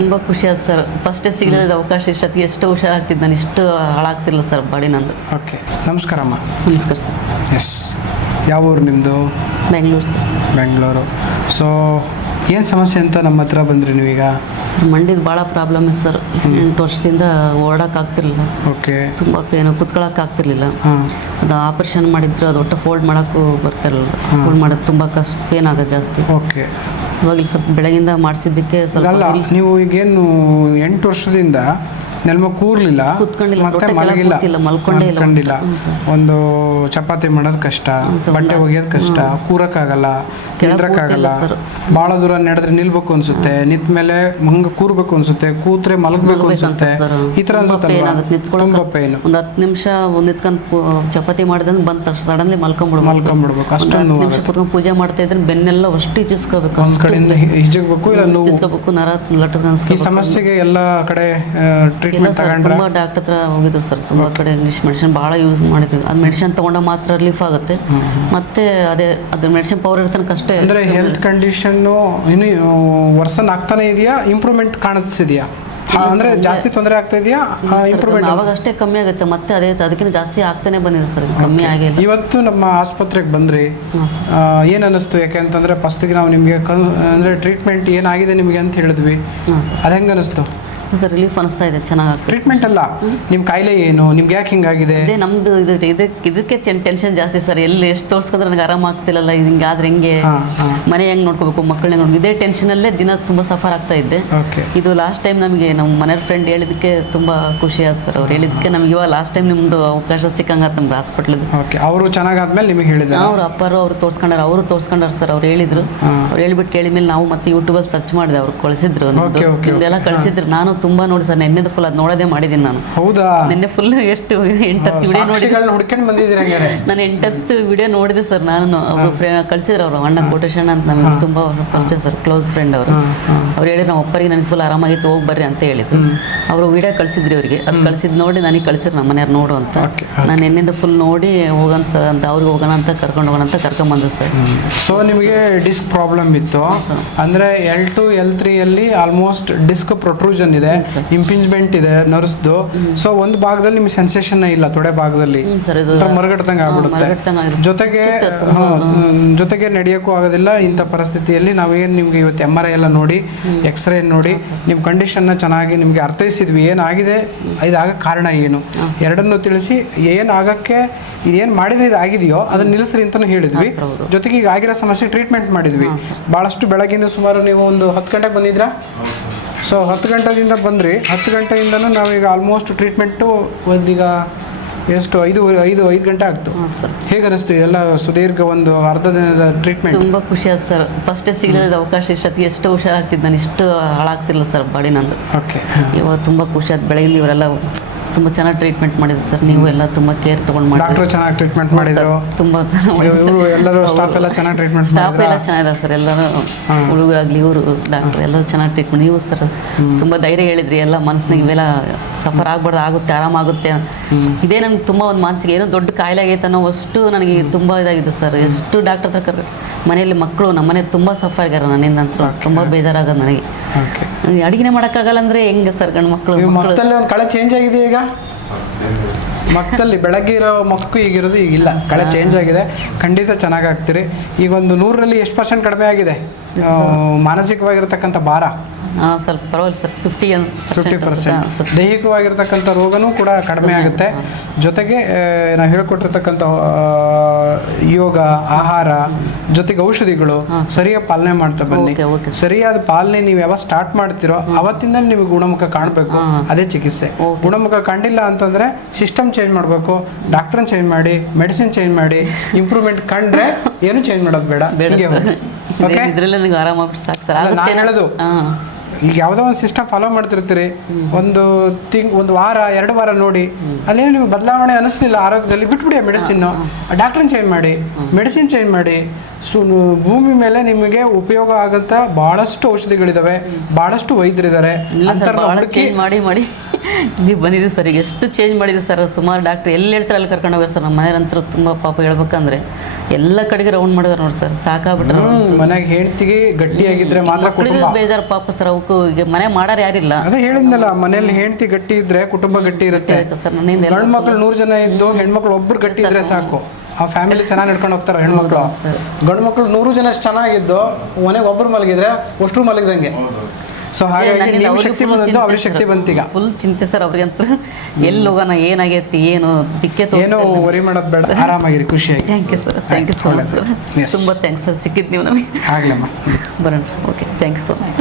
ತುಂಬ ಖುಷಿ ಆಯ್ತು ಸರ್. ಫಸ್ಟೇ ಸಿಗಲಿಲ್ಲ ಅವಕಾಶ. ಇಷ್ಟೊತ್ತಿಗೆ ಎಷ್ಟು ಹುಷಾರಾಗ್ತಿದ್ದು, ನಾನು ಇಷ್ಟು ಹಾಳಾಗ್ತಿರಲಿಲ್ಲ ಸರ್ ಬಾಡಿ ನಂದು. ಓಕೆ, ನಮಸ್ಕಾರಮ್ಮ. ನಮಸ್ಕಾರ ಸರ್. ಎಸ್, ಯಾವ ಊರು ನಿಮ್ಮದು? ಬೆಂಗಳೂರು ಸರ್. ಬೆಂಗಳೂರು. ಸೊ ಏನು ಸಮಸ್ಯೆ ಅಂತ ನಮ್ಮ ಹತ್ರ ಬಂದ್ರಿ ನೀವೀಗ? ಸರ್ ಮಂಡಿದು ಭಾಳ ಪ್ರಾಬ್ಲಮ್ ಇದೆ ಸರ್. 8 ವರ್ಷದಿಂದ ಓಡೋಕ್ಕಾಗ್ತಿರ್ಲಿಲ್ಲ. ಓಕೆ. ತುಂಬ ಪೇನು, ಕುತ್ಕೊಳ್ಳೋಕ್ಕಾಗ್ತಿರ್ಲಿಲ್ಲ. ಹಾಂ. ಅದು ಆಪ್ರೇಷನ್ ಮಾಡಿದ್ರು, ಅದು ಒಟ್ಟು ಫೋಲ್ಡ್ ಮಾಡೋಕ್ಕೂ ಬರ್ತಿರಲಿಲ್ಲ. ಫೋಲ್ಡ್ ಮಾಡೋದು ತುಂಬ ಕಷ್ಟ, ಪೇನ್ ಆಗೋದು ಜಾಸ್ತಿ. ಓಕೆ. ಇವಾಗ ಇಲ್ಲಿ ಸ್ವಲ್ಪ ಬೆಳಗಿಂದ ಮಾಡಿಸಿದ್ದಕ್ಕೆ ಸ್ವಲ್ಪ ಅಲ್ಲ, ನೀವು ಈಗೇನು 8 ವರ್ಷದಿಂದ ನೆಲಮ ಕೂರ್ಲಿಲ್ಲ, ಕೂತ್ಕೊಂಡಿಲ್ಲ, ಮತ್ತೆ ರೊಟ್ಟೆ ಮಲಗಿಲ್ಲ, ಕೆಳಗೆ ಮಲ್ಕೊಂಡೇ ಇಲ್ಲ. ಮಲ್ಕೊಂಡಿಲ್ಲ. ಒಂದು ಚಪಾತಿ ಮಾಡೋದು ಕಷ್ಟ, ಬಟ್ಟೆ ಒಗೆಯೋದು ಕಷ್ಟ, ಕೂರಕ್ಕಾಗಲ್ಲ, ನಿಂದ್ರಕ್ಕಾಗಲ್ಲ. ಭಾಳ ದೂರ ನಡೆದ್ರೆ ನಿಲ್ಬೇಕು ಅನ್ಸುತ್ತೆ, ನಿಂತ ಮೇಲೆ ಹಂಗೆ ಕೂರ್ಬೇಕು ಅನ್ಸುತ್ತೆ, ಕೂತ್ರೆ ಮಲಗಬೇಕು ಅನ್ಸುತ್ತೆ. ಈ ಥರ ಅನ್ಸುತ್ತಲ್ವಾ? ತುಂಬ ಪೇನು. ಒಂದು 10 ನಿಮಿಷ ನಿಂತ್ಕೊಂಡು ಚಪಾತಿ ಮಾಡಿದ್ರೆ ಬಂದ ತಕ್ಷಣ ಸಡನ್ಲಿ ಮಲ್ಕೊಂಡ್ಬಿಡ್ಬೇಕು. ಅಷ್ಟೊಂದು ನಿಮಿಷ ಕುತ್ಕೊಂಡು ಪೂಜೆ ಮಾಡ್ತಾ ಇದ್ರೆ ಬೆನ್ನೆಲ್ಲ ಅಷ್ಟು ಇಚ್ಚಿಸ್ಕೋಬೇಕು, ಒಂದು ಕಡೆಯಿಂದ ಹಿಜಗಬೇಕು, ಇಲ್ಲ ನೋವು ಇಚ್ಚಿಸ್ಕೋಬೇಕು, ನರ ಲಟ್ಸ್ಕೊಂಡು. ಈ ಸಮಸ್ಯೆಗೆ ಎಲ್ಲ ಕಡೆ ಟ್ರೀಟ್ಮೆಂಟ್ ತಗೊಂಡ್ರೆ? ತುಂಬ ಡಾಕ್ಟರ್ ಹತ್ರ ಹೋಗಿದ್ದು ಸರ್. ತುಂಬ ಕಡೆ ಇಂಗ್ಲೀಷ್ ಮೆಡಿಸಿನ್ ಭಾಳ ಯೂಸ್ ಮಾಡಿದ್ವಿ. ಅದು ಮೆಡಿಸಿನ್ ತೊಗೊಂಡಾಗ ಮಾತ್ರ ರಿಲೀಫ್ ಆಗುತ್ತೆ. ಮತ್ತೆ ಅದ್ರ ಮೆಡಿಸಿನ್ ಪವರ್ ಇರ್ತಾನೆ ಕಷ್ಟ. ಅಂದರೆ ಹೆಲ್ತ್ ಕಂಡೀಷನ್ನು ಇನ್ನೂ ವರ್ಸನ್ ಆಗ್ತಾನೆ ಇದೆಯಾ, ಇಂಪ್ರೂವ್ಮೆಂಟ್ ಕಾಣಿಸ್ತಿದೆಯಾ? ಅಂದರೆ ಜಾಸ್ತಿ ತೊಂದರೆ ಆಗ್ತಾ ಇದೆಯಾ, ಇಂಪ್ರೂವ್ಮೆಂಟ್? ಅವಾಗ ಅಷ್ಟೇ ಕಮ್ಮಿ ಆಗುತ್ತೆ, ಮತ್ತೆ ಅದಕ್ಕಿಂತ ಜಾಸ್ತಿ ಆಗ್ತಾನೆ ಬಂದಿದೆ ಸರ್, ಕಮ್ಮಿ ಆಗಿಲ್ಲ. ಇವತ್ತು ನಮ್ಮ ಆಸ್ಪತ್ರೆಗೆ ಬಂದ್ರಿ, ಏನು ಅನ್ನಿಸ್ತು? ಯಾಕೆಂತಂದರೆ ಫಸ್ಟಿಗೆ ನಾವು ನಿಮಗೆ ಅಂದರೆ ಟ್ರೀಟ್ಮೆಂಟ್ ಏನಾಗಿದೆ ನಿಮಗೆ ಅಂತ ಹೇಳಿದ್ವಿ, ಅದು ಹೆಂಗೆ ಅನ್ನಿಸ್ತು ಸರ್? ರಿಲೀಫ್ ಅನಿಸ್ತಾ ಇದೆ, ಚೆನ್ನಾಗಿ. ಟ್ರೀಟ್ಮೆಂಟ್ ಅಲ್ಲ, ನಿಮ್ಮ ಕಾಯಿಲೆ ಏನು, ನಿಮ್ಗೆ ಯಾಕೆ ಹಿಂಗಾಗಿದೆ? ಅದೇ ನಮ್ಮದು ಇದಕ್ಕೆ ಟೆನ್ಷನ್ ಜಾಸ್ತಿ ಸರ್. ಎಲ್ಲಿ ಎಷ್ಟು ತೋರಿಸ್ಕೊಂಡ್ರೆ ನನಗೆ ಆರಾಮ ಆಗ್ತಿಲ್ಲಲ್ಲ, ಇದು ಹಿಂಗೆ ಆದ್ರೆ ಹೆಂಗೆ, ಮನೆ ಹೆಂಗೆ ನೋಡ್ಕೋಬೇಕು, ಮಕ್ಕಳನ್ನ ನೋಡ್ಬೇಕು, ಇದೇ ಟೆನ್ಷನಲ್ಲೇ ದಿನ ತುಂಬ ಸಫರ್ ಆಗ್ತಾ ಇದ್ದೆ. ಇದು ಲಾಸ್ಟ್ ಟೈಮ್ ನಮಗೆ ನಮ್ಮ ಮನೆಯವ್ರ ಫ್ರೆಂಡ್ ಹೇಳಿದ್ದಕ್ಕೆ ತುಂಬ ಖುಷಿ ಆಯ್ತು ಸರ್. ಅವ್ರು ಹೇಳಿದ್ದಕ್ಕೆ ನಮ್ಗೆ ಇವಾಗ ಲಾಸ್ಟ್ ಟೈಮ್ ನಿಮ್ಮದು ಅವಕಾಶ ಸಿಕ್ಕಂಗೆ ನಮ್ಗೆ ಹಾಸ್ಪಿಟ್ಲಿದ್ದು. ಓಕೆ. ಅವರು ಚೆನ್ನಾಗಾದ್ಮೇಲೆ ನಿಮಗೆ ಹೇಳಿದ್ರು? ಅವ್ರ ಅಪ್ಪರು ಅವ್ರು ತೋರಿಸ್ಕೊಂಡಾರ ಸರ್. ಅವ್ರು ಹೇಳಿದ್ರು, ಅವ್ರು ಹೇಳ್ಬಿಟ್ಟು ಕೇಳಿದ್ಮೇಲೆ ನಾವು ಮತ್ತೆ ಯೂಟ್ಯೂಬಲ್ಲಿ ಸರ್ಚ್ ಮಾಡಿದೆ, ಅವ್ರು ಕಳಿಸಿದ್ರು, ನಿಮ್ದೆಲ್ಲ ಕಳಿಸಿದ್ರು. ನಾನು ತುಂಬ ನೋಡಿ ಸರ್, ನೆನ್ನೆದು ಫುಲ್ ಅದು ನೋಡೋದೇ ಮಾಡಿದ್ದೀನಿ ನಾನು. ಹೌದಾ? ನಿನ್ನೆ ಫುಲ್ ಎಷ್ಟು 8-10 ವಿಡಿಯೋ ನೋಡಿ ಹುಡ್ಕೊಂಡು ಬಂದಿದ್ದೀರಿ ಹಂಗಾರೆ? ನಾನು 8-10 ವಿಡಿಯೋ ನೋಡಿದೆ ಸರ್. ನಾನು ಅವರು ಕಳಿಸಿದ್ರು, ಅವರು ಅಣ್ಣ ಕೋಟೇಶನ್ ಅಂತ, ನಮಗೆ ತುಂಬ ಪರಿಚಯ ಸರ್, ಕ್ಲೋಸ್ ಫ್ರೆಂಡ್ ಅವರು. ಅವ್ರು ಹೇಳಿದ್ರು ನಮ್ಮ ಅಪ್ಪರಿಗೆ ನನಗೆ ಫುಲ್ ಆರಾಮಾಗಿತ್ತು, ಹೋಗಿ ಬರ್ರಿ ಅಂತ ಹೇಳಿದ್ರು. ಅವರು ವಿಡಿಯೋ ಕಳಿಸಿದ್ರಿ ಅವರಿಗೆ. ಅದು ಕಳಿಸಿದ್ ನೋಡಿ ನನಗೆ ಕಳಿಸಿದ್ರು ನಮ್ಮ ಮನೆಯವ್ರು ನೋಡು ಅಂತ. ನಾನು ನಿನ್ನೆಯಿಂದ ಫುಲ್ ನೋಡಿ ಹೋಗೋಣ ಸರ್ ಅಂತ, ಅವ್ರಿಗೆ ಹೋಗೋಣ ಅಂತ ಕರ್ಕೊಂಡು ಹೋಗೋಣ ಅಂತ ಕರ್ಕೊಂಡ್ಬಂದು ಸರ್. ಸೊ ನಿಮಗೆ ಡಿಸ್ಕ್ ಪ್ರಾಬ್ಲಮ್ ಇತ್ತು ಅಂದರೆ L2 L3 ಅಲ್ಲಿ ಆಲ್ಮೋಸ್ಟ್ ಡಿಸ್ಕ್ ಪ್ರೊಟ್ರೂಷನ್ ಇದೆ, ಇಂಪಿಂಜ್ಮೆಂಟ್ ಇದೆ ನರ್ಸ್ದು. ಸೊ ಒಂದು ಭಾಗದಲ್ಲಿ ನಿಮಗೆ ಸೆನ್ಸೇಷನ್ ಇಲ್ಲ, ತೊಡೆ ಭಾಗದಲ್ಲಿ ಮರಗಟ್ಟದಂಗೆ ಆಗ್ಬಿಡುತ್ತೆ. ಜೊತೆಗೆ ನಡೆಯೋಕ್ಕೂ ಆಗೋದಿಲ್ಲ. ಇಂಥ ಪರಿಸ್ಥಿತಿಯಲ್ಲಿ ನಾವೇನು ನಿಮ್ಗೆ ಇವತ್ತು MRI ಎಲ್ಲ ನೋಡಿ, ಎಕ್ಸ್ರೇ ನೋಡಿ, ನಿಮ್ಮ ಕಂಡೀಷನ್ನ ಚೆನ್ನಾಗಿ ನಿಮಗೆ ಅರ್ಥೈಸಿದ್ವಿ, ಏನಾಗಿದೆ, ಇದಾಗಕ್ಕೆ ಕಾರಣ ಏನು, ಎರಡನ್ನೂ ತಿಳಿಸಿ, ಏನಾಗಕ್ಕೆ ಏನು ಮಾಡಿದ್ರೆ ಇದು ಆಗಿದೆಯೋ ಅದನ್ನ ನಿಲ್ಲಿಸ್ರಿ ಅಂತಲೂ ಹೇಳಿದ್ವಿ. ಜೊತೆಗೆ ಈಗ ಆಗಿರೋ ಸಮಸ್ಯೆ ಟ್ರೀಟ್ಮೆಂಟ್ ಮಾಡಿದ್ವಿ. ಭಾಳಷ್ಟು ಬೆಳಗ್ಗಿಂದ ಸುಮಾರು ನೀವು ಒಂದು 10 ಗಂಟೆಗೆ ಬಂದಿದ್ರಾ? ಸೊ 10 ಗಂಟೆಯಿಂದ ಬಂದ್ರಿ. 10 ಗಂಟೆಯಿಂದನೂ ನಾವೀಗ ಆಲ್ಮೋಸ್ಟ್ ಟ್ರೀಟ್ಮೆಂಟು ಒಂದೀಗ ಎಷ್ಟು 5 ಗಂಟೆ ಆಗ್ತು. ಹೇಗೆ ಅನ್ನಿಸ್ತು ಎಲ್ಲ ಸುದೀರ್ಘ ಒಂದು ಅರ್ಧ ದಿನದ ಟ್ರೀಟ್ಮೆಂಟ್? ತುಂಬ ಖುಷಿ ಆಯ್ತು ಸರ್. ಫಸ್ಟೇ ಸಿಗಲಿಲ್ಲ ಅವಕಾಶ. ಇಷ್ಟೊತ್ತಿಗೆ ಎಷ್ಟು ಹುಷಾರಾಗ್ತಿದ್ದು, ನಾನು ಇಷ್ಟು ಹಾಳಾಗ್ತಿರಲಿಲ್ಲ ಸರ್ ಬಾಡಿ ನಂದು. ಓಕೆ. ಇವಾಗ ತುಂಬ ಖುಷಿ ಆಯ್ತು. ಬೆಳಗ್ಗೆ ಇವರೆಲ್ಲ ತುಂಬ ಚೆನ್ನಾಗಿ ಟ್ರೀಟ್ಮೆಂಟ್ ಮಾಡಿದ್ರು ಸರ್. ನೀವು ಎಲ್ಲ ತುಂಬ ಕೇರ್ ತೊಗೊಂಡು ಮಾಡಿ. ಡಾಕ್ಟರ್ ಚೆನ್ನಾಗಿ ಟ್ರೀಟ್ಮೆಂಟ್ ಮಾಡಿದ್ರು? ತುಂಬ ಎಲ್ಲರೂ ಸ್ಟಾಫ್ ಎಲ್ಲ ಚೆನ್ನಾಗಿ ಟ್ರೀಟ್ಮೆಂಟ್ ಸ್ಟಾಫ್ ಎಲ್ಲ ಚೆನ್ನಾಗಿದೆ ಸರ್. ಎಲ್ಲರೂ ಹುಡುಗರಾಗಲಿ ಇವರು ಡಾಕ್ಟರ್ ಎಲ್ಲರೂ ಚೆನ್ನಾಗಿ ಟ್ರೀಟ್ಮೆಂಟ್. ನೀವು ಸರ್ ತುಂಬ ಧೈರ್ಯ ಹೇಳಿದ್ರಿ, ಎಲ್ಲ ಮನಸ್ಸಿನಾಗ ಇವೆಲ್ಲ ಸಫರ್ ಆಗಬಾರ್ದು, ಆಗುತ್ತೆ, ಆರಾಮಾಗುತ್ತೆ. ಇದೇ ನನಗೆ ತುಂಬ ಒಂದು ಮನಸ್ಸಿಗೆ ಏನೋ ದೊಡ್ಡ ಕಾಯಿಲೆ ಆಗೈತೆ ಅನ್ನೋ ಅಷ್ಟು ನನಗೆ ತುಂಬ ಇದಾಗಿದೆ ಸರ್. ಎಷ್ಟು ಡಾಕ್ಟರ್ ಹತ್ರ ಮನೆಯಲ್ಲಿ ಮಕ್ಕಳು ನಮ್ಮ ಮನೆ ತುಂಬ ಸಫರ್ ಆಗ್ಯಾರ ನನ್ನಿಂದ ಅಂತ. ತುಂಬ ಬೇಜಾರಾಗೋದು ನನಗೆ. ಅಡುಗೆನೇ ಮಾಡೋಕ್ಕಾಗಲ್ಲ ಅಂದರೆ ಹೆಂಗೆ ಸರ್? ಗಂಡು ಮಕ್ಕಳು ಮಕ್ಕಳಲ್ಲಿ ಒಂದು ಕಳೆ ಚೇಂಜ್ ಆಗಿದೆ ಈಗ. ಮಕ್ಕಳಲ್ಲಿ ಬೆಳಗ್ಗೆ ಇರೋ ಮಕ್ಕಳು ಈಗಿರೋದು ಈಗಿಲ್ಲ, ಕಳೆ ಚೇಂಜ್ ಆಗಿದೆ. ಖಂಡಿತ ಚೆನ್ನಾಗಾಗ್ತೀರಿ. ಈಗ ಒಂದು 100ರಲ್ಲಿ ಎಷ್ಟು % ಕಡಿಮೆ ಆಗಿದೆ ಮಾನಸಿಕವಾಗಿರ್ತಕ್ಕಂಥ ಭಾರ? ಸ್ವಲ್ಪ ಪರವಾಗಿಲ್ಲ ಸರ್, 50%. ದೈಹಿಕವಾಗಿರ್ತಕ್ಕಂಥ ರೋಗನೂ ಕೂಡ ಕಡಿಮೆ ಆಗುತ್ತೆ. ಜೊತೆಗೆ ನಾವು ಹೇಳ್ಕೊಟ್ಟಿರ್ತಕ್ಕಂಥ ಯೋಗ, ಆಹಾರ, ಜೊತೆಗೆ ಔಷಧಿಗಳು ಸರಿಯಾಗಿ ಪಾಲನೆ ಮಾಡ್ತಾ ಬನ್ನಿ. ಸರಿಯಾದ ಪಾಲನೆ ನೀವು ಯಾವಾಗ ಸ್ಟಾರ್ಟ್ ಮಾಡ್ತಿರೋ ಅವತ್ತಿಂದ ನಿಮಗೆ ಗುಣಮುಖ ಕಾಣಬೇಕು. ಅದೇ ಚಿಕಿತ್ಸೆ. ಗುಣಮುಖ ಕಂಡಿಲ್ಲ ಅಂತಂದರೆ ಸಿಸ್ಟಮ್ ಚೇಂಜ್ ಮಾಡಬೇಕು, ಡಾಕ್ಟ್ರನ್ನ ಚೇಂಜ್ ಮಾಡಿ, ಮೆಡಿಸಿನ್ ಚೇಂಜ್ ಮಾಡಿ. ಇಂಪ್ರೂವ್ಮೆಂಟ್ ಕಂಡ್ರೆ ಏನು ಚೇಂಜ್ ಮಾಡೋದು ಬೇಡ. ಇದರಲ್ಲೇ ನನಗೆ ಆರಾಮಾಗಿ ಸಾಕು ಸರ್. ನಾನು ಹೇಳೋದು, ಈಗ ಯಾವುದೋ ಒಂದು ಸಿಸ್ಟಮ್ ಫಾಲೋ ಮಾಡ್ತಿರ್ತೀರಿ, ಒಂದು ವಾರ 2 ವಾರ ನೋಡಿ, ಅಲ್ಲೇನು ನಿಮ್ಗೆ ಬದಲಾವಣೆ ಅನಿಸ್ಲಿಲ್ಲ ಆರೋಗ್ಯದಲ್ಲಿ, ಬಿಟ್ಬಿಡಿ ಆ ಮೆಡಿಸಿನ್ನು. ಡಾಕ್ಟ್ರನ್ನ ಚೇಂಜ್ ಮಾಡಿ, ಮೆಡಿಸಿನ್ ಚೇಂಜ್ ಮಾಡಿ. ಭೂಮಿ ಮೇಲೆ ನಿಮಗೆ ಉಪಯೋಗ ಆಗಂತ ಭಾಳಷ್ಟು ಔಷಧಿಗಳಿದಾವೆ, ಭಾಳಷ್ಟು ವೈದ್ಯರಿದ್ದಾರೆ. ಮಾಡಿ ಮಾಡಿ ಇಲ್ಲಿ ಬಂದಿದ್ದೀವಿ ಸರ್. ಈಗ ಎಷ್ಟು ಚೇಂಜ್ ಮಾಡಿದ್ದೀವಿ ಸರ್. ಸುಮಾರು ಡಾಕ್ಟ್ರ್ ಎಲ್ಲಿ ಹೇಳ್ತಾರೆ ಅಲ್ಲಿ ಕರ್ಕೊಂಡು ಹೋಗ್ಯಾರ ಸರ್. ನಮ್ಮ ಮನೆಯಂತರೂ ತುಂಬ ಪಾಪ ಹೇಳ್ಬೇಕಂದ್ರೆ ಎಲ್ಲ ಕಡೆಗೆ ರೌಂಡ್ ಮಾಡಿದಾರೆ ನೋಡಿ ಸರ್. ಸಾಕಾಗ್ಬಿಟ್ರೆ ಮನೆಗೆ ಹೆಂಡ್ತಿಗೆ ಗಟ್ಟಿಯಾಗಿದ್ರೆ ಮಾತ್ರ ಕುಟುಂಬ. ಬೇಜಾರು ಪಾಪ ಸರ್. ಅವಕ್ಕೂ ಈಗ ಮನೆ ಮಾಡೋರು ಯಾರಿಲ್ಲ. ಅದೇ ಹೇಳಿದ್ನಲ್ಲ, ಮನೇಲಿ ಹೆಂಡ್ತಿ ಗಟ್ಟಿ ಇದ್ರೆ ಕುಟುಂಬ ಗಟ್ಟಿ ಇರುತ್ತೆ. ಸರ್ ನನ್ನಿಂದ ಗಂಡು ಮಕ್ಳು 100 ಜನ ಇದ್ದು ಹೆಣ್ಮಕ್ಳು ಒಬ್ರು ಗಟ್ಟಿ ಇದ್ರೆ ಸಾಕು, ಆ ಫ್ಯಾಮಿಲಿ ಚೆನ್ನಾಗಿ ನಡ್ಕೊಂಡು ಹೋಗ್ತಾರೆ ಹೆಣ್ಮಕ್ಳು. ಗಂಡು ಮಕ್ಳು 100 ಜನ ಚೆನ್ನಾಗಿದ್ದು ಮನೆಗೆ ಒಬ್ರು ಮಲಗಿದ್ರೆ ಅಷ್ಟ್ರು ಮಲಗಿದಂಗೆ. ಸೊ ಹಾಗಾಗಿ ನೀವು ಶಕ್ತಿ ಬಂದಿದ್ದು ಅವ್ರಿಗೆ ಶಕ್ತಿ ಬಂತೀಗ. ಫುಲ್ ಚಿಂತೆ ಸರ್ ಅವ್ರಿಗಂತೂ. ಎಲ್ಲಿ ಹೋಗೋಣ, ಏನಾಗೈತಿ, ಏನು ದಿಕ್ಕೆ ಏನೋ ವರಿ ಮಾಡೋದು ಬೇಡ, ಆರಾಮಾಗಿರಿ, ಖುಷಿಯಾಗಿ. Thank you sir. Thank you so much sir. ತುಂಬ ಥ್ಯಾಂಕ್ಸ್ ಸರ್. ಸಿಕ್ಕಿದ್ದು ನೀವು ನಮಗೆ. ಆಗ್ಲಮ್ಮ ಬರೋಣ. Okay, thank you so much.